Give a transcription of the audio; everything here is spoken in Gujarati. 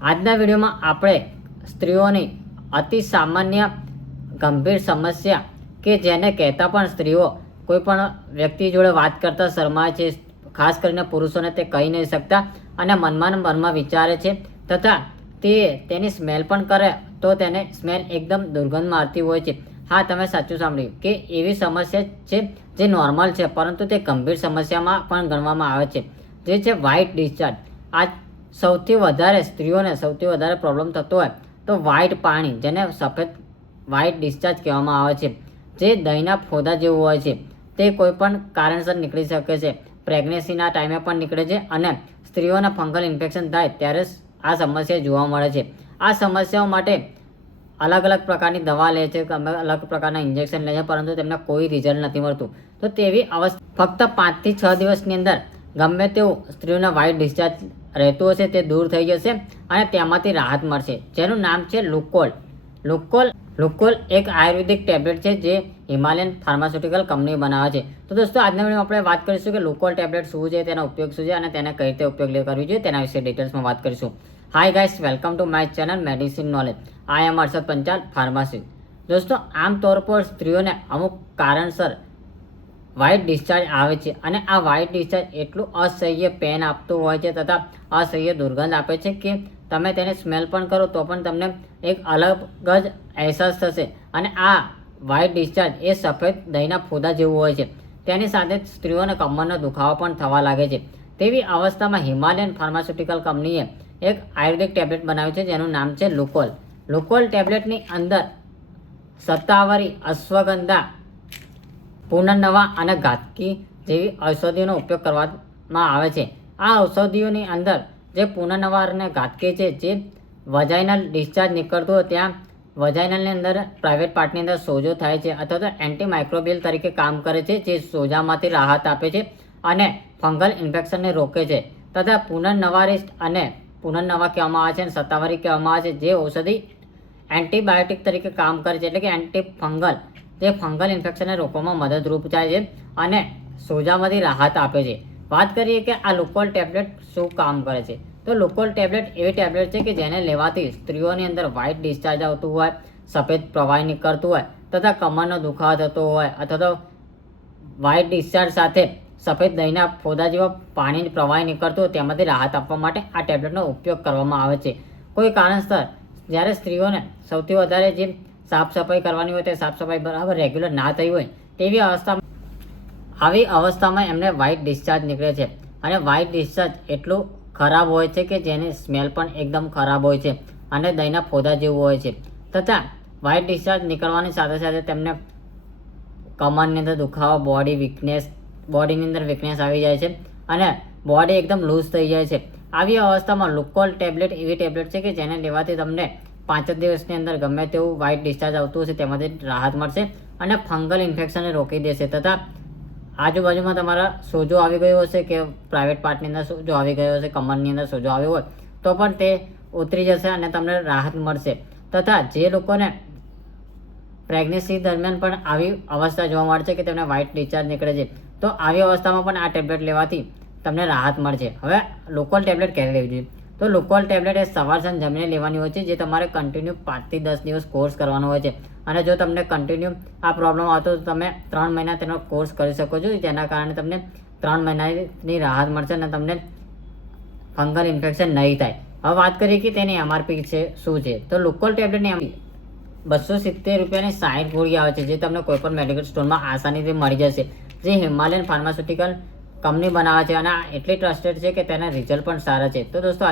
આજના વિડીયોમાં આપણે સ્ત્રીઓની અતિ સામાન્ય ગંભીર સમસ્યા કે જેને કહેતા પણ સ્ત્રીઓ કોઈ પણ વ્યક્તિ જોડે વાત કરતા શરમાય છે, ખાસ કરીને પુરુષોને તે કહી નહીં શકતા અને મનમાં વિચારે છે તથા તેની સ્મેલ પણ કરે તો તેને સ્મેલ એકદમ દુર્ગંધ મારતી હોય છે. હા, તમે સાચું સાંભળ્યું કે એવી સમસ્યા છે જે નોર્મલ છે પરંતુ તે ગંભીર સમસ્યામાં પણ ગણવામાં આવે છે, જે છે વ્હાઇટ ડિસ્ચાર્જ. આ સૌથી વધારે સ્ત્રીઓને સૌથી વધારે પ્રોબ્લેમ થતો હોય તો વ્હાઇટ પાણી, જેને સફેદ વ્હાઇટ ડિસ્ચાર્જ કહેવામાં આવે છે, જે દહીંના ફોદા જેવું હોય છે, તે કોઈ પણ કારણસર નીકળી શકે છે. પ્રેગ્નન્સીના ટાઈમે પણ નીકળે છે અને સ્ત્રીઓને ફંગલ ઇન્ફેક્શન થાય ત્યારે આ સમસ્યા જોવા મળે છે. આ સમસ્યાઓ માટે અલગ અલગ પ્રકારની દવા લે છે, અલગ પ્રકારના ઇન્જેક્શન લે છે, પરંતુ તેમને કોઈ રિઝલ્ટ નથી મળતું. તો તેવી અવસ્થા ફક્ત 5 થી 6 દિવસની અંદર ગમે તેવું સ્ત્રીઓને વ્હાઇટ ડિસ્ચાર્જ રહેતું હશે તે દૂર થઈ જશે અને તેમાંથી રાહત મળશે, જેનું નામ છે લુકોલ. લુકોલ એક આયુર્વેદિક ટેબ્લેટ છે જે હિમાલયન ફાર્માસ્યુટિકલ કંપની બનાવે છે. તો દોસ્તો, આજના વિડીયોમાં આપણે વાત કરીશું કે લુકોલ ટેબ્લેટ શું છે, તેનો ઉપયોગ શું છે અને તેને કઈ રીતે ઉપયોગ કરવી જોઈએ તેના વિશે ડિટેલ્સમાં વાત કરીશું. Hi guys, welcome to my channel medicine knowledge. I am Harshad Panchal, pharmacist. દોસ્તો, આમ તौर પર સ્ત્રીઓને અમુક કારણસર વ્હાઇટ ડિસ્ચાર્જ આવે છે અને આ વ્હાઇટ ડિસ્ચાર્જ એટલું અસહ્ય પેન આપતું હોય છે તથા અસહ્ય દુર્ગંધ આપે છે કે તમે તેને સ્મેલ પણ કરો તો પણ તમને એક અલગ જ અહેસાસ થશે. અને આ વ્હાઇટ ડિસ્ચાર્જ એ સફેદ દહીંના ફોદા જેવું હોય છે. તેની સાથે સ્ત્રીઓને કમરનો દુખાવો પણ થવા લાગે છે. તેવી અવસ્થામાં હિમાલયન ફાર્માસ્યુટિકલ કંપનીએ એક આયુર્વેદિક ટેબ્લેટ બનાવ્યું છે જેનું નામ છે લુકોલ. લુકોલ ટેબ્લેટની અંદર શતાવરી, અશ્વગંધા, પુનર્નવા અને ઘાતકી જેવી ઔષધિઓનો ઉપયોગ કરવામાં આવે છે. આ ઔષધિઓની અંદર જે પુનર્નવા અને ઘાતકી છે, જે વજાઇનલ ડિસ્ચાર્જ નીકળતું હોય ત્યાં વજાઇનલની અંદર પ્રાઇવેટ પાર્ટની અંદર સોજો થાય છે અથવા તો એન્ટીમાઇક્રોબિયલ તરીકે કામ કરે છે, જે સોજામાંથી રાહત આપે છે અને ફંગલ ઇન્ફેક્શનને રોકે છે. તથા પુનર્નવારિસ્ટ અને પુનર્નવા કહેવામાં આવે છે અને શતાવરી કહેવામાં આવે છે, જે ઔષધિ એન્ટીબાયોટિક તરીકે કામ કરે છે, એટલે કે એન્ટી ફંગલ, જે ફંગલ ઇન્ફેક્શનને રોકવામાં મદદરૂપ થાય છે અને સોજામાંથી રાહત આપે છે. વાત કરીએ કે આ લુકોલ ટેબ્લેટ શું કામ કરે છે, તો લુકોલ ટેબ્લેટ એવી ટેબ્લેટ છે કે જેને લેવાથી સ્ત્રીઓની અંદર વ્હાઇટ ડિસ્ચાર્જ આવતું હોય, સફેદ પ્રવાહી નીકળતું હોય તથા કમરનો દુખાવો થતો હોય અથવા તો વ્હાઇટ ડિસ્ચાર્જ સાથે સફેદ દહીંના ફોદા જેવા પાણીની પ્રવાહી નીકળતું હોય તેમાંથી રાહત આપવા માટે આ ટેબ્લેટનો ઉપયોગ કરવામાં આવે છે. કોઈ કારણસર જ્યારે સ્ત્રીઓને સૌથી વધારે જે સાફ સફાઈ કરવાની હોય તે સાફ સફાઈ બરાબર રેગ્યુલર ના થઈ હોય તેવી આવી અવસ્થામાં એમને વ્હાઇટ ડિસ્ચાર્જ નીકળે છે અને વ્હાઇટ ડિસ્ચાર્જ એટલું ખરાબ હોય છે કે જેની સ્મેલ પણ એકદમ ખરાબ હોય છે અને દહીંના ફોદા જેવું હોય છે. તથા વ્હાઇટ ડિસ્ચાર્જ નીકળવાની સાથે સાથે તેમને કમરની અંદર દુખાવો, બોડીની અંદર વીકનેસ આવી જાય છે અને બોડી એકદમ લૂઝ થઈ જાય છે. આવી અવસ્થામાં લુકોલ ટેબ્લેટ એવી ટેબ્લેટ છે કે જેને લેવાથી તમને 5 દિવસની અંદર ગમે તેવું વ્હાઇટ ડિસ્ચાર્જ આવતું હશે તેમાંથી રાહત મળશે અને ફંગલ ઇન્ફેક્શનને રોકી દેશે. તથા આજુબાજુમાં તમારા સોજો આવી ગયો હશે કે પ્રાઇવેટ પાર્ટની અંદર સોજો આવી ગયો હશે, કમરની અંદર સોજો આવ્યો હોય તો પણ તે ઉતરી જશે અને તમને રાહત મળશે. તથા જે લોકોને પ્રેગ્નન્સી દરમિયાન પણ આવી અવસ્થા જોવા મળશે કે તેમને વ્હાઇટ ડિસ્ચાર્જ નીકળે છે, તો આવી અવસ્થામાં પણ આ ટેબ્લેટ લેવાથી તમને રાહત મળશે. હવે લુકોલ ટેબ્લેટ ક્યારે લેવી જોઈએ, તો લુકોલ ટેબ્લેટ એ સવાર સાંજ જમીને લેવાની હોય છે, જે તમારે કન્ટિન્યુ 5 થી 10 દિવસ કોર્સ કરવાનો હોય છે. અને જો તમને કન્ટિન્યુ આ પ્રોબ્લેમ આવતો તો તમે 3 મહિના તેનો કોર્સ કરી શકો છો, જેના કારણે તમને 3 મહિનાની રાહત મળશે અને તમને ફંગલ ઇન્ફેક્શન નહીં થાય. હવે વાત કરીએ કે તેની એમઆરપી છે શું છે, તો લુકોલ ટેબ્લેટની 270 રૂપિયાની 60 ગોળી આવે છે, જે તમને કોઈપણ મેડિકલ સ્ટોરમાં આસાનીથી મળી જશે, જે હિમાલયન ફાર્માસ્યુટિકલ કંપની બનાવે છે અને આ એટલી ટ્રસ્ટેડ છે કે તેના રિઝલ્ટ પણ સારા છે. તો દોસ્તો